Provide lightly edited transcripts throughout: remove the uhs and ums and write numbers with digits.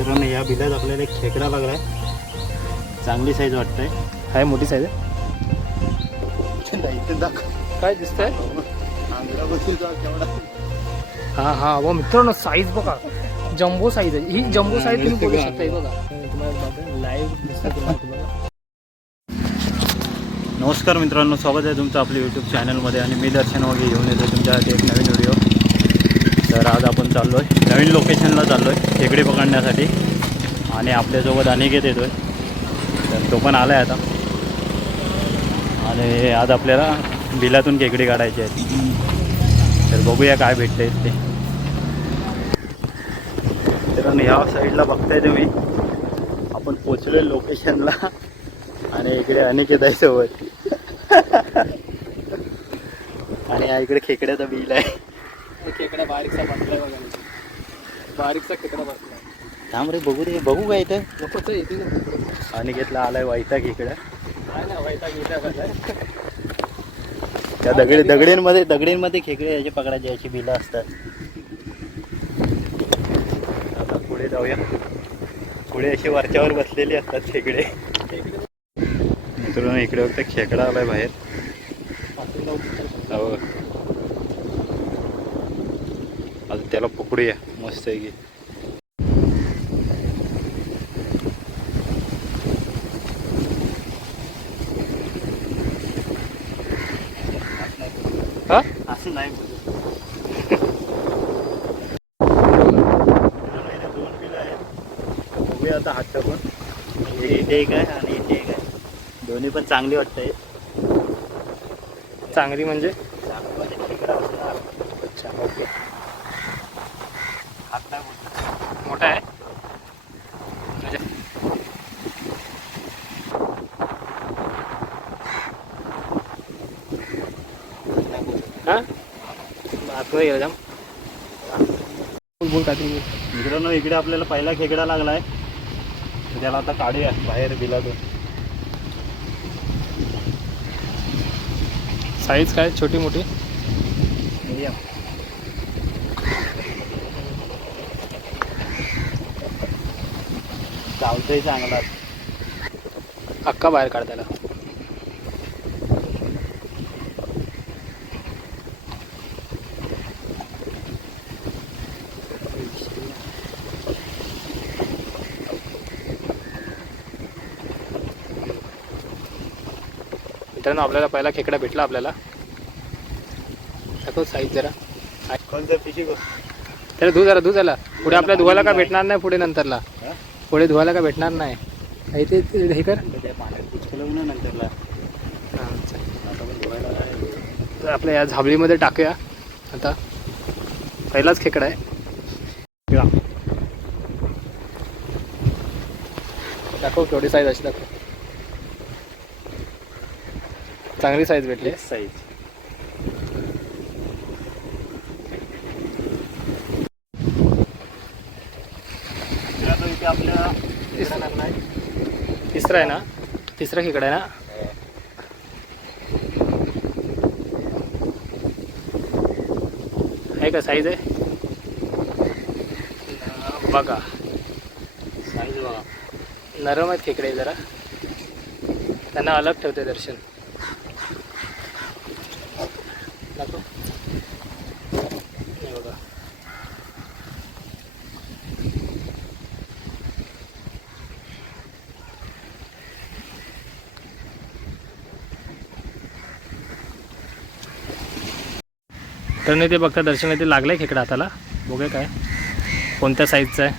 मित्रांनो या बिलात आपल्याला एक खेकडा लागलाय, चांगली साईज वाटतंय. हाय मोठी साईज आहे. काय दिसतंय? हा हा व मित्रांनो साईज बघा, जम्बो साईज आहे ही. जम्बो साईज तुम्ही बघू शकता. हे बघा तुम्हाला लाईव्ह दिसतंय तुम्हाला. नमस्कार मित्रांनो, स्वागत आहे तुमचं आपल्या यूट्यूब चॅनलमध्ये. आणि मी दर्शन वगैरे घेऊन येतो तुमच्यासाठी एक नवीन व्हिडिओ. तर आज आपण चाललो आहे नवीन लोकेशनला, चाललो आहे खेकडे पकडण्यासाठी. आणि आपल्यासोबत अनिकेत येतो आहे, तर तो पण आला आहे आता. आणि आज आपल्याला बिलातून खेकडे काढायचे आहेत, तर बघूया काय भेटतं आहे ते. तर ह्या साईडला बघताय तुम्ही, आपण पोचलो लोकेशनला. आणि इकडे अनिकेत आहे सोबत. आणि इकडे खेकड्याचा बिल आहे. खेकडा बारीकसा बसलाय बघा, बारीकसा खेकडा बसलाय. थांब रे, बघू दे, बघू काय इथं. नकोच येते अनिकेतला आलाय वाईटा खेकडा. काय ना वाईटा घेता बसलाय. त्या दगडींमध्ये खेकडे याचे पकडायचे, याची बिलं असतात. आता पुढे जाऊया. पुढे अशी वरच्यावर बसलेली असतात खेकडे. मित्रांनो इकडे फक्त खेकडा आलाय बाहेर. हो, आता त्याला पकडूया मस्त आहे की. हा असं नाही दोन बिलं आहेत. बघूया आता हात टाकून. इथे एक आहे आणि इथे एक आहे. दोन्ही पण चांगली वाटतंय. चांगली म्हणजे खेकडा असणार. अच्छा ओके. हात नाही बोलतो. मोठा आहे म्हणजे हा आतमध्ये गेला जाम. बोल काय तुम्ही. मित्रांनो इकडे आपल्याला पहिला खेकडा लागलाय, त्याला आता काढूया बाहेर बिलातून. साईज काय छोटी मोठी? मीडियम. चालतंय चांगला. अक्का बाहेर काढ त्याला. मित्रांनो आपल्याला पहिला खेकडा भेटला. आपल्याला दाखव साईज जरा. कोणतं फिशिंग? त्याला धू झाला. पुढे आपल्या धुवायला का भेटणार नाही. पुढे नंतरला पुढे धुवायला का भेटणार नाही. ते हे कर पाण्यात पुचकलं ना नंतरला. तर आपल्या या झाबळीमध्ये टाकूया. आता पहिलाच खेकडा आहे. दाखव केवढी साईज अशी दाखव. चांगली साईज भेटली. साईज आपल्या तिसरा आहे ना. तिसरा खेकडा आहे ना. आहे का साईज आहे बघा. साईज बघा. नरम आहेत खेकडे जरा, त्यांना अलग ठेवते दर्शन. दाखव हे बघा. तर नाही ते बघता दर्शन ते लागलंय खेकडा हाताला. बघूया काय कोणत्या साईजचा आहे.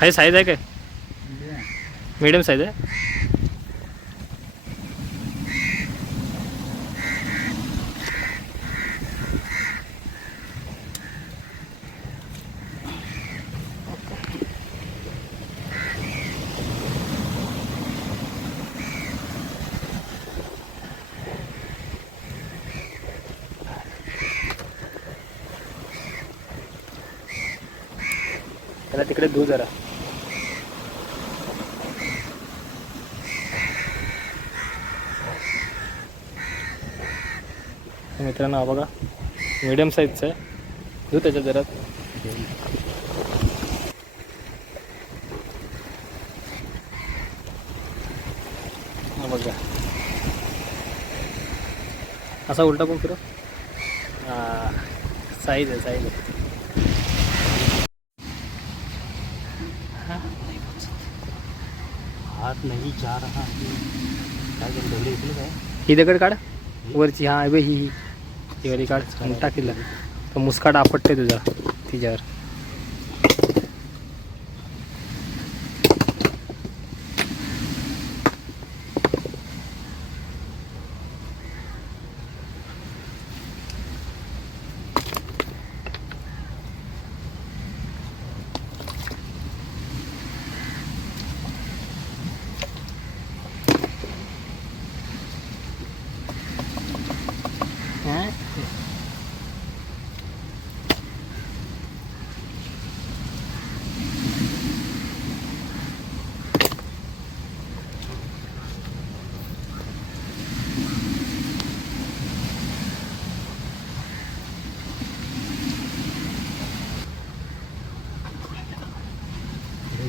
आहे साईज आहे काय? मीडियम साईज आहे. त्याला तिकडे धू जरा. मित्रांनो हा बघा मीडियम साईजचा आहे. धू त्याच्या जरा. असा उलटा पण फिरो. हां साईज आहे साईज आहे. हात नाही जा रहा काय केलं दगडी इकडे काय ही दगड काढ वरची. हां ही वाली काढ आणि टाकीला तर मुस्काट आपटते तुझा तिच्यावर.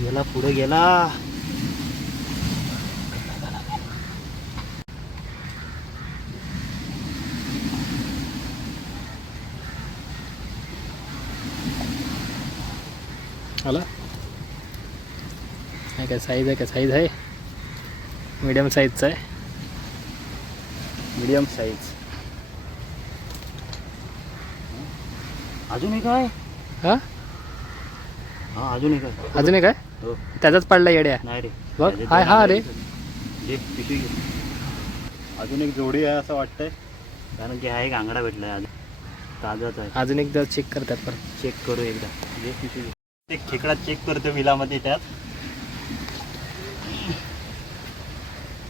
गेला पुढे गेला. आला नाही काय साईज आहे. काय साईज आहे मीडियम साईजचा आहे. Medium size. अजून एक आहे. हां हा अजून एक आहे. अजून एक आहे. हो त्याचाच पडला येड्या. नाही रे बघ हाय हा रे. जे पिशवी घे. अजून एक जोडी आहे असं वाटतंय कारण की हा एक आंगडा भेटलाय अजून ताजाच आहे. अजून एकदा चेक करतात परत. चेक करू एकदा. जे पिशवी घे. एक खेकडा चेक करतो बिलामध्ये त्यात.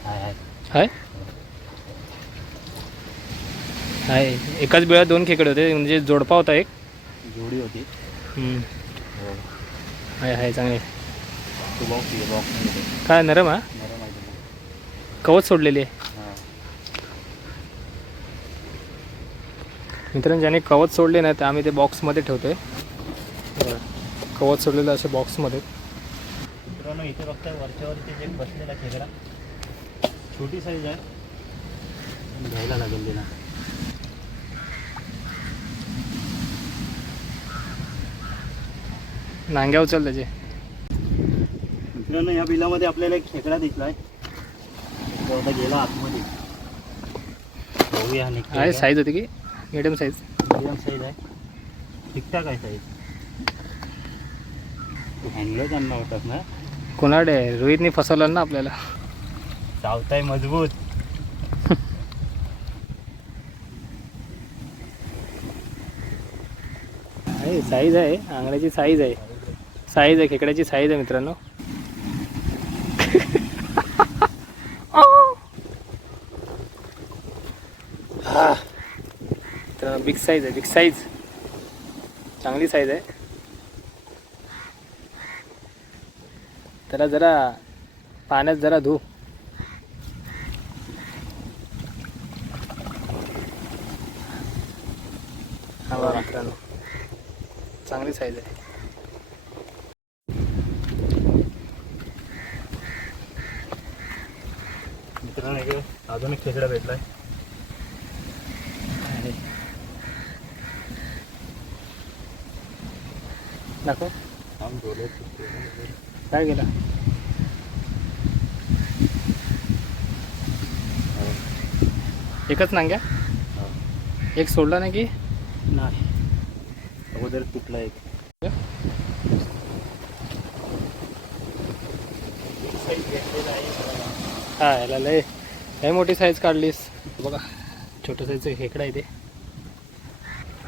हाय हाय हाय हाय. एकाच वेळा 2 खेकडे होते म्हणजे जोडपा होता एक. जोडी होती. हो हाय हाय चांगले. तो बॉक्स काय नरम हा. नरम आहे तो. कवच सोडलेली आहे. हां मित्रांनो ज्याने कवच सोडले नाही तर आम्ही ते बॉक्समध्ये ठेवतोय. कवच सोडलेलं असे बॉक्समध्ये. मित्रांनो इथे बघता वरच्यावरती जे बसलेला खेकडा छोटी साईज आहे घ्यायला लागेल तिला. नांग्या उचल त्याचे. मित्रांनो या बिलामध्ये आपल्याला एक खेकडा दिसलाय. तो आता गेला आतमध्ये. बघूया आहे साईज होती की मीडियम साईज. मीडियम साईज आहे. ठीकठाक आहे साईज. तू हँडलच आणला होतास ना. कोणाडे रोहितने फसवलं ना आपल्याला. चावताय मजबूत. आहे साईज आहे. आंगड्याची साईज आहे. साईज आहे खेकड्याची साईज आहे मित्रांनो. मित्रांनो बिग साईज आहे. बिग साईज चांगली साईज आहे. त्याला जरा पाण्यात जरा धू. हा बघा मित्रांनो चांगली साईज आहे. मित्रांनो इकडे अजून एक खेकडा भेटलाय. दाखव आम डोले काय गेला. एकच नांग्या. एक सोडला नाही की नाही अगोदर तुटला एक. हा याला लय मोठी साईज काढलीस. बघा छोटं साईजचं खेकडा आहे ते.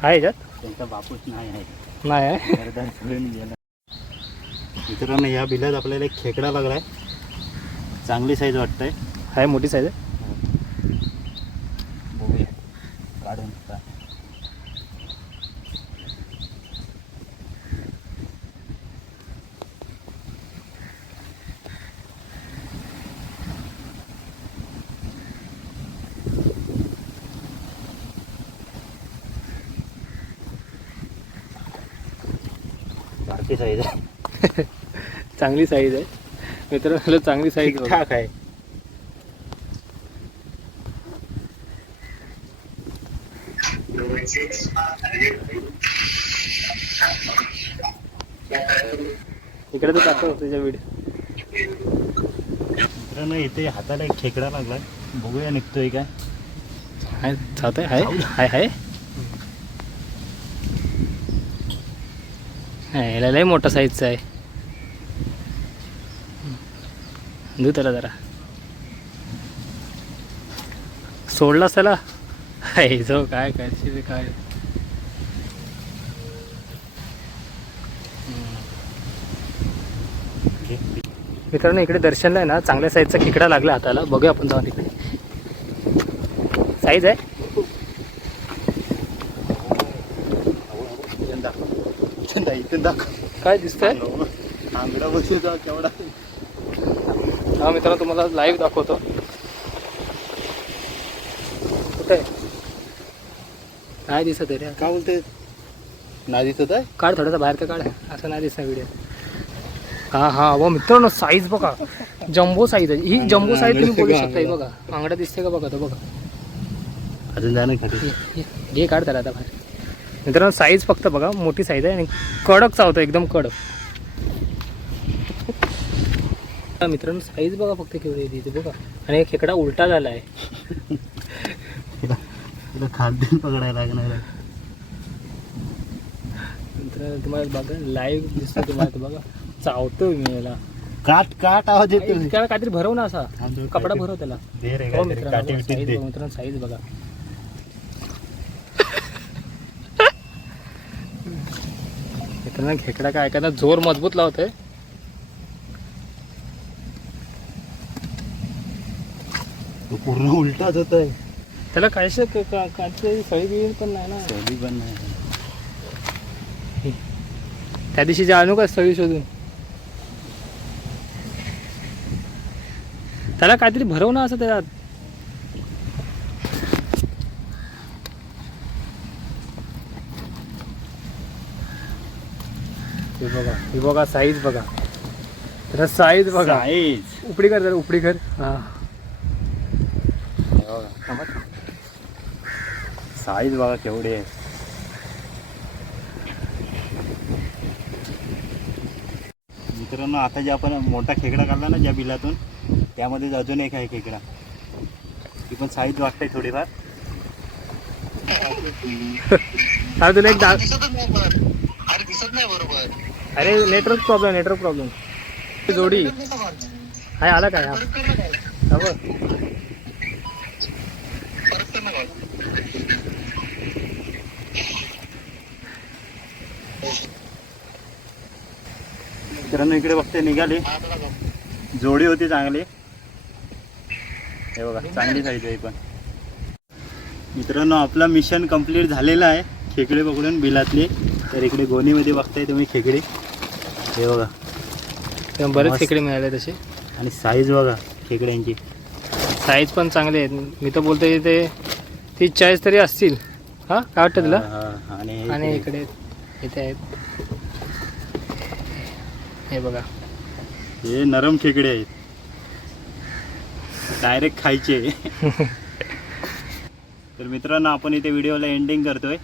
आहे याच्यात त्यांचा बापूच नाही आहे. नाही आहे. गर्दन सोडून गेला. मित्रांनो या बिलात आपल्याला एक खेकडा लागलाय. चांगली साईज वाटतंय. आहे मोठी साईज आहे. बघूया काढून काय. बारकी साईज आहे. चांगली साईज आहे मित्रांनो. चांगली साईज ठीकठाक आहे. इकडे तू टाकतो तुझ्या व्हिडिओ. मित्रांनो इथे हाताला एक खेकडा लागलाय, बघूया निघतोय काय. हाय चालतंय. हाय हाय हाय हाय, याला लय मोठा साईजचा आहे. देऊ त्याला जरा, सोडलास त्याला. हाय जो काय करशील काय. मित्रांनो इकडे दर्शनला आहे ना चांगल्या साईजचा खेकडा लागला हाताला. बघूया आपण जाऊन तिकडे. साईज आहे इथे दाखव काय दिसतंय. आंगडा बसूचा केवढा. हा मित्रांनो तुम्हाला लाईव्ह दाखवतो. कुठे नाही दिसत आहे रे. काय बोलते, नाही दिसत आहे. काढ थोडासा बाहेर का काढ, असं नाही दिसत व्हिडिओ. हा हा व मित्रांनो साईज बघा, जम्बो साईज आहे ही. जम्बो साईज तुम्ही बोलू शकता. हे बघा आंगडा दिसते का बघा. तो बघा अजून जाणं खाली. घे काढ त्याला आता बाहेर. मित्रांनो साईज फक्त बघा, मोठी साईज आहे आणि कडक चावतं एकदम कडक. मित्रांनो साईज बघा फक्त केवढी आहे तिथे बघा. आणि खेकडा उलटा झाला आहे. तिला खाद्य पकडायला लागणार आहे. मित्रांनो तुम्हाला बघा लाईव्ह दिसतो तुम्हाला. बघा चावतोय मी याला. काट काट आवाज येतो. त्याला काहीतरी भरव ना, असा कपडा भरव त्याला. हो मित्रांनो साईज बघा. मित्रांनो खेकडा काय ऐकायला जोर मजबूत लावतोय. तो पूर्ण उलटाच होत आहे. त्याला काहीशी सळी बिळी पण नाही ना. सळी पण नाही. त्या दिवशी जे आणू का सळी शोधून, त्याला काहीतरी भरव ना असं त्याच्यात. हे बघा साईज बघा. त्याला साईज बघा. साईज उपडी कर जरा, उपडी कर. हा साईज बघा केवढी आहे. मित्रांनो आता जे आपण मोठा खेकडा काढला ना ज्या बिलातून, त्यामध्ये अजून एक आहे खेकडा. ती पण साईज वाटते थोडीफार. अरे तुला एक दिसत नाही बरोबर. अरे नेटवर्क प्रॉब्लेम. जोडी हाय आला काय. हा मित्रांनो इकडे बघते निघाली. जोडी होती चांगली. हे बघा चांगली साईज आहे पण. मित्रांनो आपला मिशन कंप्लीट झालेला आहे खेकडे पकडून बिलातली. तर इकडे गोणीमध्ये बघताय तुम्ही खेकडे. हे बघा बरेच खेकडे मिळाले तसे. आणि साईज बघा खेकड्यांची. साईज पण चांगले आहेत. मी तर बोलतोय ते 30-40 तरी असतील. हा काय वाटतं तुला. आणि इकडे इथे आहेत हे बघा. हे नरम खेकडे आहेत, डायरेक्ट खायचे. तर मित्रांनो आपण इथे व्हिडिओला एंडिंग करतोय.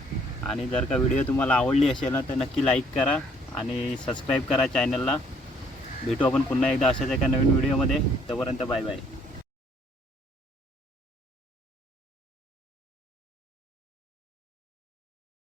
आणि जर का व्हिडिओ तुम्हाला आवडली असेल ना तर नक्की लाईक करा आणि सबस्क्राईब करा चॅनलला. भेटू आपण पुन्हा एकदा अशाच एका नवीन व्हिडिओमध्ये. तोपर्यंत बाय बाय.